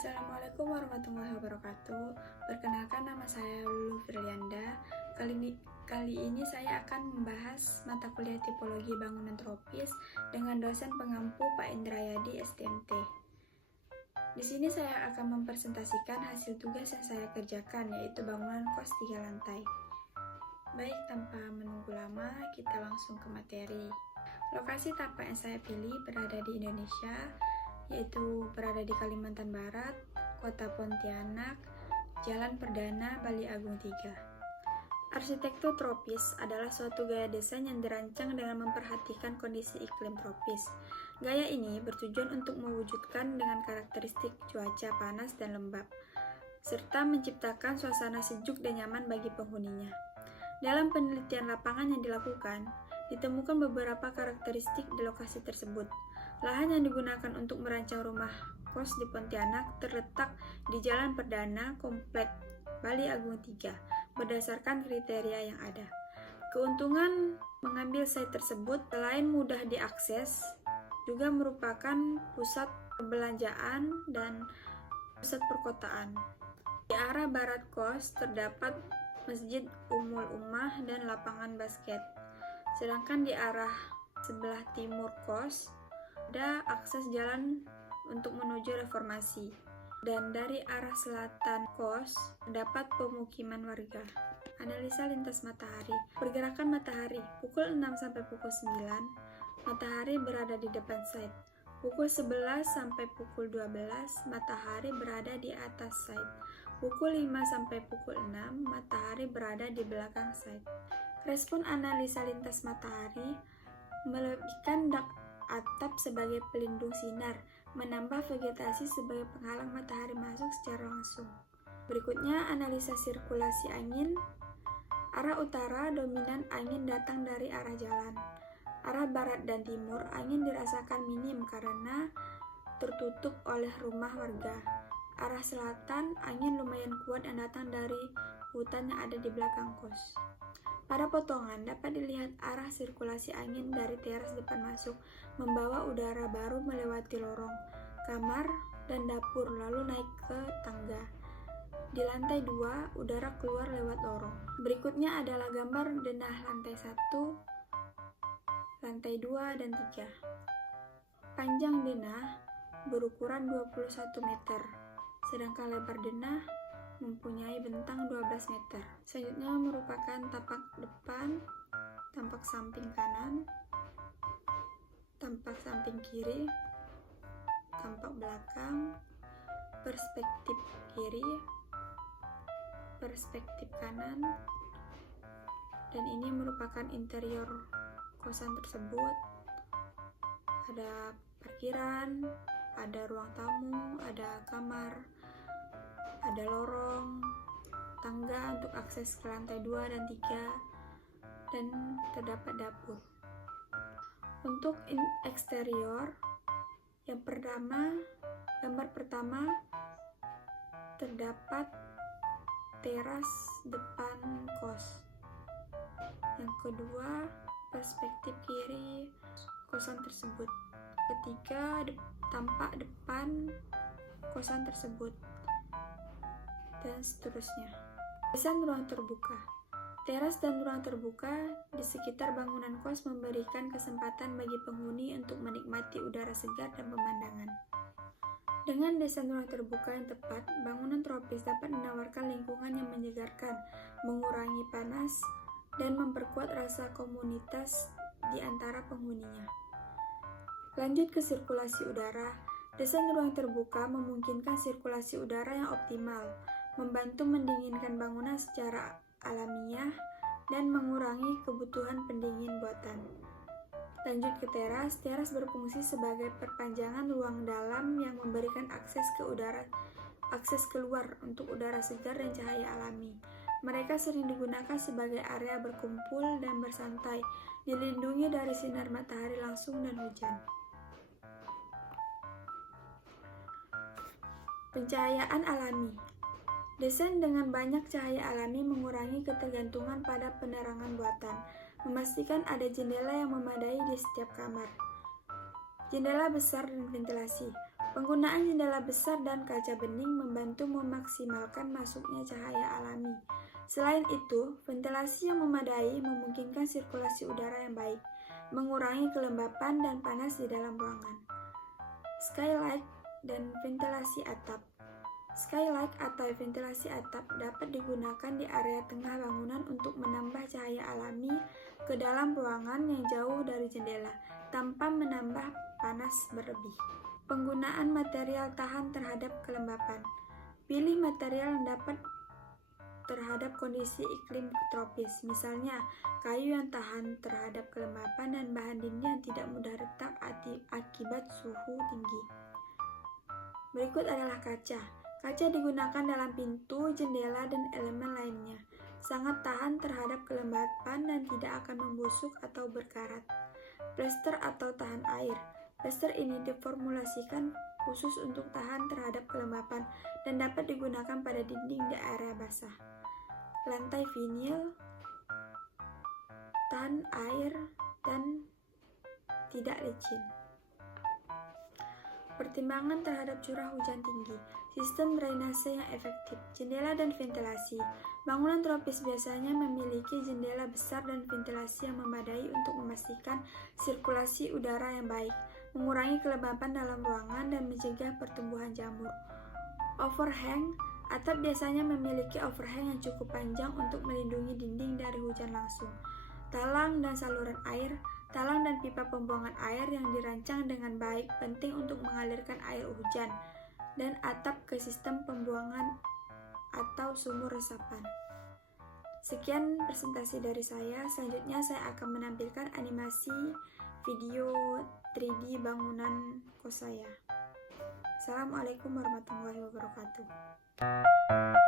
Assalamualaikum warahmatullahi wabarakatuh. Perkenalkan, nama saya Lulu Firlianda. Kali ini saya akan membahas mata kuliah tipologi bangunan tropis dengan dosen pengampu Pak Indrayadi STMT. Di sini saya akan mempresentasikan hasil tugas yang saya kerjakan, yaitu bangunan kos 3 lantai. Baik, tanpa menunggu lama, kita langsung ke materi. Lokasi tapak yang saya pilih berada di Indonesia, yaitu berada di Kalimantan Barat, Kota Pontianak, Jalan Perdana, Bali Agung 3. Arsitektur tropis adalah suatu gaya desain yang dirancang dengan memperhatikan kondisi iklim tropis. Gaya ini bertujuan untuk mewujudkan dengan karakteristik cuaca panas dan lembab, serta menciptakan suasana sejuk dan nyaman bagi penghuninya. Dalam penelitian lapangan yang dilakukan, ditemukan beberapa karakteristik di lokasi tersebut. Lahan yang digunakan untuk merancang rumah kos di Pontianak terletak di Jalan Perdana, Komplek Bali Agung 3, berdasarkan kriteria yang ada. Keuntungan mengambil site tersebut selain mudah diakses, juga merupakan pusat perbelanjaan dan pusat perkotaan. Di arah barat kos terdapat Masjid Ummul Ummah dan lapangan basket. Sedangkan di arah sebelah timur kos ada akses jalan untuk menuju Reformasi, dan dari arah selatan kos terdapat pemukiman warga. Analisa lintas matahari. Pergerakan matahari pukul 6 sampai pukul 9, matahari berada di depan site. Pukul 11 sampai pukul 12, matahari berada di atas site. Pukul 5 sampai pukul 6, matahari berada di belakang site. Respon analisa lintas matahari: melebihkan dak atap sebagai pelindung sinar, menambah vegetasi sebagai penghalang matahari masuk secara langsung. Berikutnya, analisa sirkulasi angin. Arah utara dominan angin datang dari arah jalan. Arah barat dan timur angin dirasakan minim karena tertutup oleh rumah warga. Arah selatan angin lumayan kuat yang datang dari hutan yang ada di belakang kos. Pada potongan dapat dilihat arah sirkulasi angin dari teras depan masuk, membawa udara baru melewati lorong, kamar, dan dapur lalu naik ke tangga. Di lantai 2, udara keluar lewat lorong. Berikutnya adalah gambar denah lantai 1, lantai 2, dan 3. Panjang denah berukuran 21 meter, sedangkan lebar denah mempunyai bentang 12 meter. Selanjutnya merupakan tapak depan, tampak samping kanan, tampak samping kiri, tampak belakang, perspektif kiri, perspektif kanan, dan ini merupakan interior kosan tersebut. Ada parkiran, ada ruang tamu, ada kamar, ada lorong, tangga untuk akses ke lantai 2 dan 3, dan terdapat dapur. Untuk eksterior, gambar pertama terdapat teras depan kos. Yang kedua, perspektif kiri kosan tersebut. Ketiga, tampak depan kosan tersebut, dan seterusnya. Desain ruang terbuka. Teras dan ruang terbuka di sekitar bangunan kos memberikan kesempatan bagi penghuni untuk menikmati udara segar dan pemandangan. Dengan desain ruang terbuka yang tepat, bangunan tropis dapat menawarkan lingkungan yang menyegarkan, mengurangi panas, dan memperkuat rasa komunitas di antara penghuninya. Lanjut ke sirkulasi udara. Desain ruang terbuka memungkinkan sirkulasi udara yang optimal, membantu mendinginkan bangunan secara alamiah, dan mengurangi kebutuhan pendingin buatan. Lanjut ke teras. Teras berfungsi sebagai perpanjangan ruang dalam yang memberikan akses keluar untuk udara segar dan cahaya alami. Mereka sering digunakan sebagai area berkumpul dan bersantai, dilindungi dari sinar matahari langsung dan hujan. Pencahayaan alami. Desain dengan banyak cahaya alami mengurangi ketergantungan pada penerangan buatan, memastikan ada jendela yang memadai di setiap kamar. Jendela besar dan ventilasi. Penggunaan jendela besar dan kaca bening membantu memaksimalkan masuknya cahaya alami. Selain itu, ventilasi yang memadai memungkinkan sirkulasi udara yang baik, mengurangi kelembapan dan panas di dalam ruangan. Skylight dan ventilasi atap. Skylight atau ventilasi atap dapat digunakan di area tengah bangunan untuk menambah cahaya alami ke dalam ruangan yang jauh dari jendela, tanpa menambah panas berlebih. Penggunaan material tahan terhadap kelembapan. Pilih material yang dapat terhadap kondisi iklim tropis, misalnya kayu yang tahan terhadap kelembapan dan bahan dinding yang tidak mudah retak akibat suhu tinggi. Berikut adalah kaca. Kaca digunakan dalam pintu, jendela, dan elemen lainnya. Sangat tahan terhadap kelembapan dan tidak akan membusuk atau berkarat. Plester atau tahan air. Plester ini diformulasikan khusus untuk tahan terhadap kelembapan dan dapat digunakan pada dinding di area basah. Lantai vinil, tahan air, dan tidak licin. Pertimbangan terhadap curah hujan tinggi. Sistem drainase yang efektif. Jendela dan ventilasi. Bangunan tropis biasanya memiliki jendela besar dan ventilasi yang memadai untuk memastikan sirkulasi udara yang baik, mengurangi kelembapan dalam ruangan, dan mencegah pertumbuhan jamur. Overhang. Atap biasanya memiliki overhang yang cukup panjang untuk melindungi dinding dari hujan langsung. Talang dan saluran air. Talang dan pipa pembuangan air yang dirancang dengan baik penting untuk mengalirkan air hujan dan atap ke sistem pembuangan atau sumur resapan. Sekian presentasi dari saya. Selanjutnya saya akan menampilkan animasi video 3D bangunan kos saya. Assalamualaikum warahmatullahi wabarakatuh.